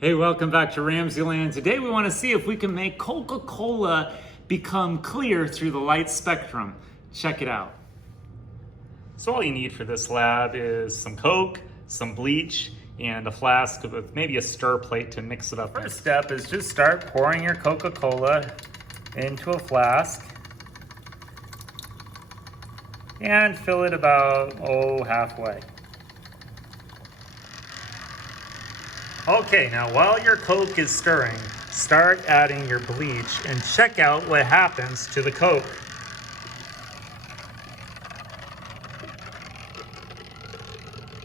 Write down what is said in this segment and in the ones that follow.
Hey, welcome back to RamZland. Today we want to see if we can make Coca-Cola become clear through the light spectrum. Check it out. So all you need for this lab is some Coke, some bleach, and a flask with maybe a stir plate to mix it up. First step is just start pouring your Coca-Cola into a flask and fill it about, halfway. Okay, now while your Coke is stirring, start adding your bleach and check out what happens to the Coke.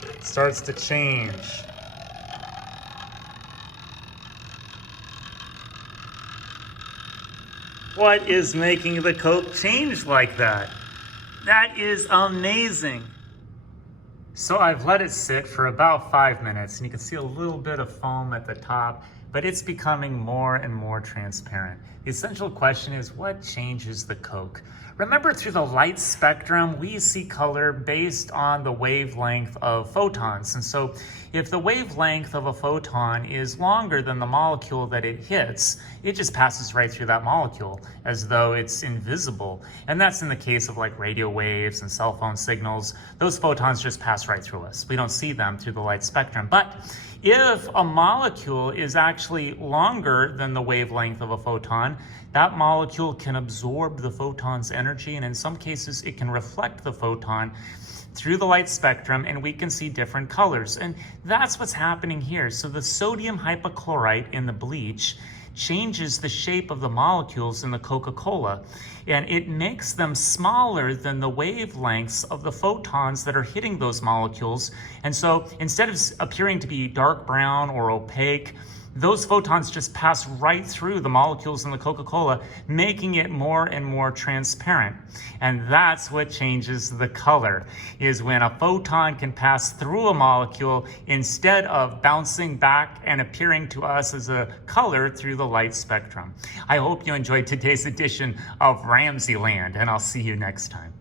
It starts to change. What is making the Coke change like that? That is amazing. So I've let it sit for about 5 minutes, and you can see a little bit of foam at the top, but it's becoming more and more transparent. The essential question is, what changes the Coke? Remember, through the light spectrum, we see color based on the wavelength of photons. And so if the wavelength of a photon is longer than the molecule that it hits, it just passes right through that molecule as though it's invisible. And that's in the case of like radio waves and cell phone signals. Those photons just pass right through us. We don't see them through the light spectrum. But if a molecule is actually longer than the wavelength of a photon, that molecule can absorb the photon's energy, and in some cases it can reflect the photon through the light spectrum, and we can see different colors. And that's what's happening here. So the sodium hypochlorite in the bleach changes the shape of the molecules in the Coca-Cola, and it makes them smaller than the wavelengths of the photons that are hitting those molecules. And so instead of appearing to be dark brown or opaque, those photons just pass right through the molecules in the Coca-Cola, making it more and more transparent. And that's what changes the color, is when a photon can pass through a molecule instead of bouncing back and appearing to us as a color through the light spectrum. I hope you enjoyed today's edition of RamZland, and I'll see you next time.